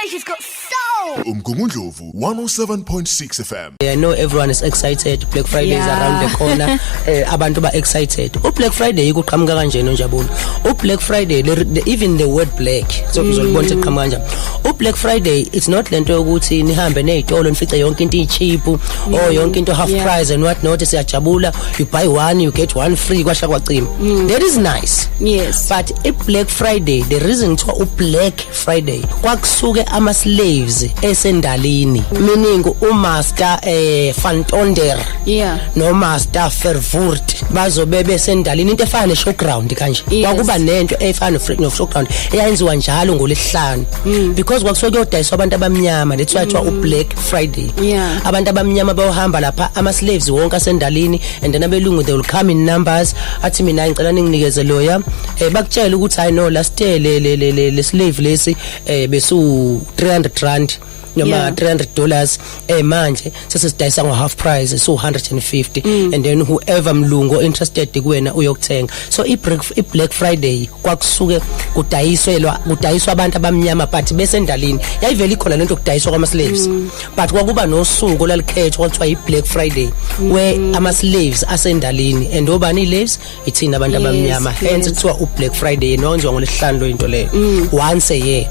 station's got soul. Umgungundlovu 107.6 FM. I know everyone is excited. Black Friday is around the corner. Abantu ba excited. Black Friday kuqhamuka kanjeni Njabulo? Black Friday even the word black so uzolibona ukuthi qhamuka kanjani. Black Friday it's not lento yokuthi nihambe nezitolo nifice yonke into icheap or yonke into half price and what not siyajabula you buy one you get one free kwasha kwacima. That is nice. Yes. But Black Friday the reason to Black Friday kwakusuke ama slaves esendalini meaning umaster van Tonder no master Verwoerd bazobe besendalini into efana showground kanje kwakuba nento efana no showground eyenziwa njalo ngolesihlanu because kwakusuke kuyodayiswa abantu abamnyama that's why kuthiwa uBlack Friday abantu abamnyama bayohamba lapha ama slaves wonke asendalini and then abelungu they will come in numbers athi mina ngicela ninginikeze loya bakutshela ukuthi I know last year le slave lesi besu 300 rand noma $300 manje sesidayisa ngo half price so 150 and then whoever mlungu interested kuwena uyokuthenga so Black Friday kwakusuke kudayiswa abantu abamnyama but besendalini yayivela ikhona lento kudayiswa kwama slaves but kwakuba nosuku lalikhethwa kwathiwa Black Friday where ama slaves asendalini and obani slaves ithina abantu abamnyama hence kuthiwa uBlack Friday nonjwa ngolesihlanu lo into leyo once a year.